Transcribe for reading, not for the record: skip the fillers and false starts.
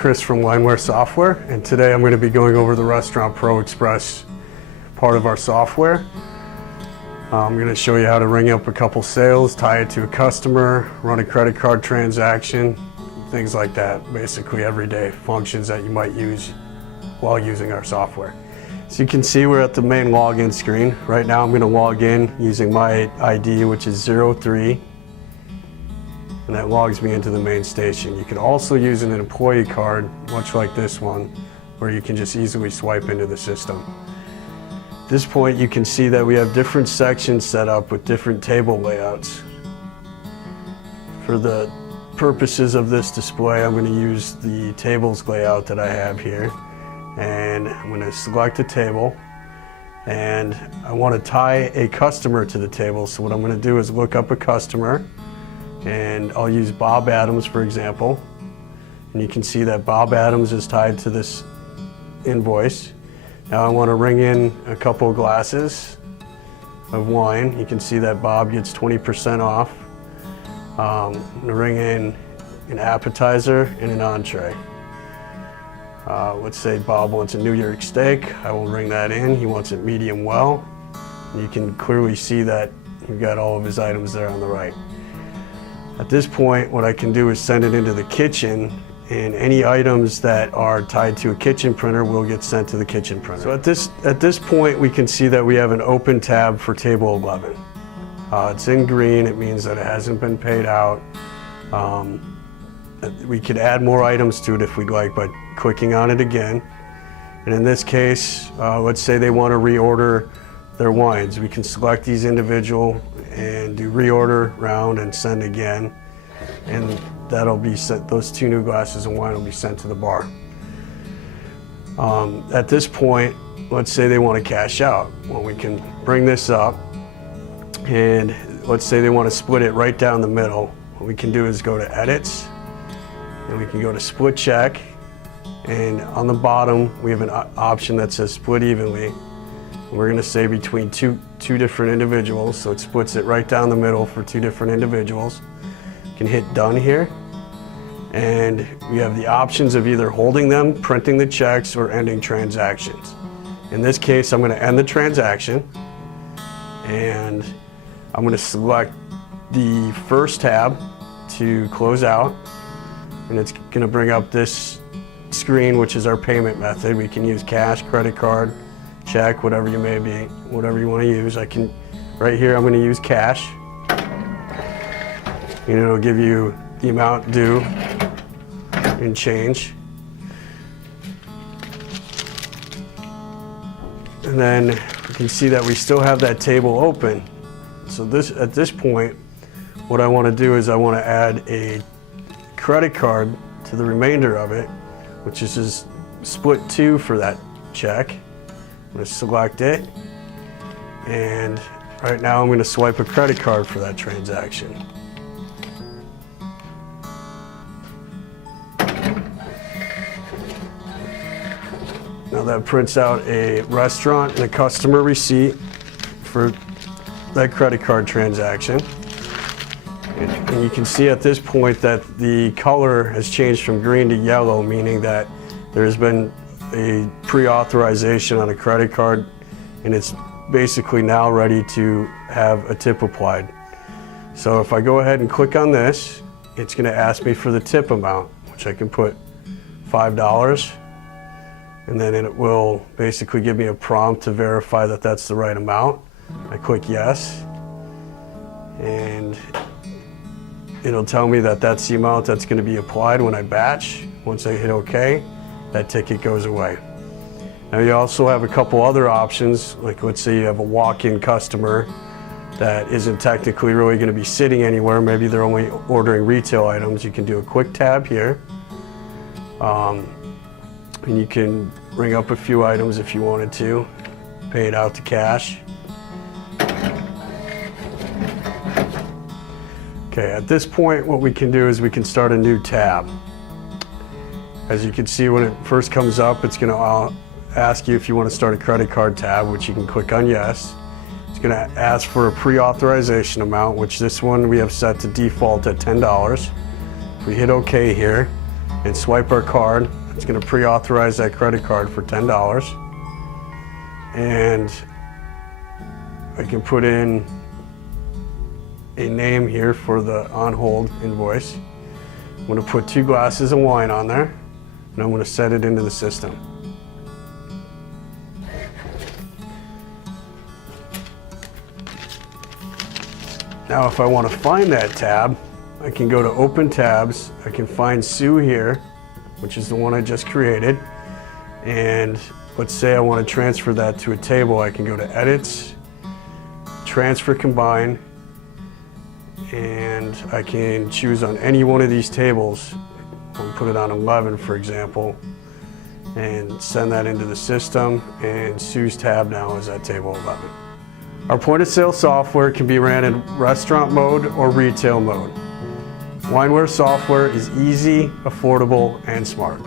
Chris from WineWare Software, and today I'm going to be going over the Restaurant Pro Express part of our software. I'm going to show you how to ring up a couple sales, tie it to a customer, run a credit card transaction, things like that. Basically everyday functions that you might use while using our software. So you can see we're at the main login screen. Right now I'm going to log in using my ID, which is 03. And that logs me into the main station. You can also use an employee card, much like this one, where you can just easily swipe into the system. At this point, you can see that we have different sections set up with different table layouts. For the purposes of this display, I'm going to use the tables layout that I have here. And I'm going to select a table. And I want to tie a customer to the table. So what I'm going to do is look up a customer. And I'll use Bob Adams, for example. And you can see that Bob Adams is tied to this invoice. Now I want to ring in a couple of glasses of wine. You can see that Bob gets 20% off. I'm going to ring in an appetizer and an entree. Let's say Bob wants a New York steak. I will ring that in. He wants it medium well. And you can clearly see that you've got all of his items there on the right. At this point, what I can do is send it into the kitchen, and any items that are tied to a kitchen printer will get sent to the kitchen printer. So at this point, we can see that we have an open tab for table 11. It's in green. It means that it hasn't been paid out. We could add more items to it if we'd like by clicking on it again. And in this case, let's say they want to reorder their wines. We can select these individual and do reorder round and send again, and that'll be sent. Those 2 new glasses of wine will be sent to the bar. At this point, let's say they want to cash out. Well, we can bring this up, and let's say they want to split it right down the middle. What we can do is go to edits, and we can go to split check, and on the bottom we have an option that says split evenly. We're going to say between two different individuals, so it splits it right down the middle for 2 different individuals. You can hit done here, and we have the options of either holding them, printing the checks, or ending transactions. In this case, I'm going to end the transaction, and I'm going to select the first tab to close out, and it's going to bring up this screen, which is our payment method. We can use cash, credit card, check, whatever you want to use. Right here I'm going to use cash. And it'll give you the amount due and change. And then you can see that we still have that table open. So at this point, what I want to do is I want to add a credit card to the remainder of it, which is just split 2 for that check. I'm going to select it, and right now I'm going to swipe a credit card for that transaction. Now that prints out a restaurant and a customer receipt for that credit card transaction. And you can see at this point that the color has changed from green to yellow, meaning that there's been a pre-authorization on a credit card, and it's basically now ready to have a tip applied. So if I go ahead and click on this, it's going to ask me for the tip amount, which I can put $5, and then it will basically give me a prompt to verify that that's the right amount. I click yes, and it'll tell me that that's the amount that's going to be applied when I batch. Once I hit OK, that ticket goes away. Now you also have a couple other options, like let's say you have a walk-in customer that isn't technically really going to be sitting anywhere. Maybe they're only ordering retail items. You can do a quick tab here, and you can ring up a few items if you wanted to, pay it out to cash. Okay, at this point what we can do is we can start a new tab. As you can see, when it first comes up, it's going to ask you if you want to start a credit card tab, which you can click on yes. It's going to ask for a pre-authorization amount, which this one we have set to default at $10. If we hit OK here, and swipe our card. It's going to pre-authorize that credit card for $10. And I can put in a name here for the on-hold invoice. I'm going to put 2 glasses of wine on there, and I'm going to set it into the system. Now if I want to find that tab, I can go to Open Tabs. I can find Sue here, which is the one I just created. And let's say I want to transfer that to a table. I can go to Edits, Transfer Combine, and I can choose on any one of these tables. I'll put it on 11, for example, and send that into the system. And Sue's tab now is at table 11. Our point-of-sale software can be ran in restaurant mode or retail mode. WineWare software is easy, affordable, and smart.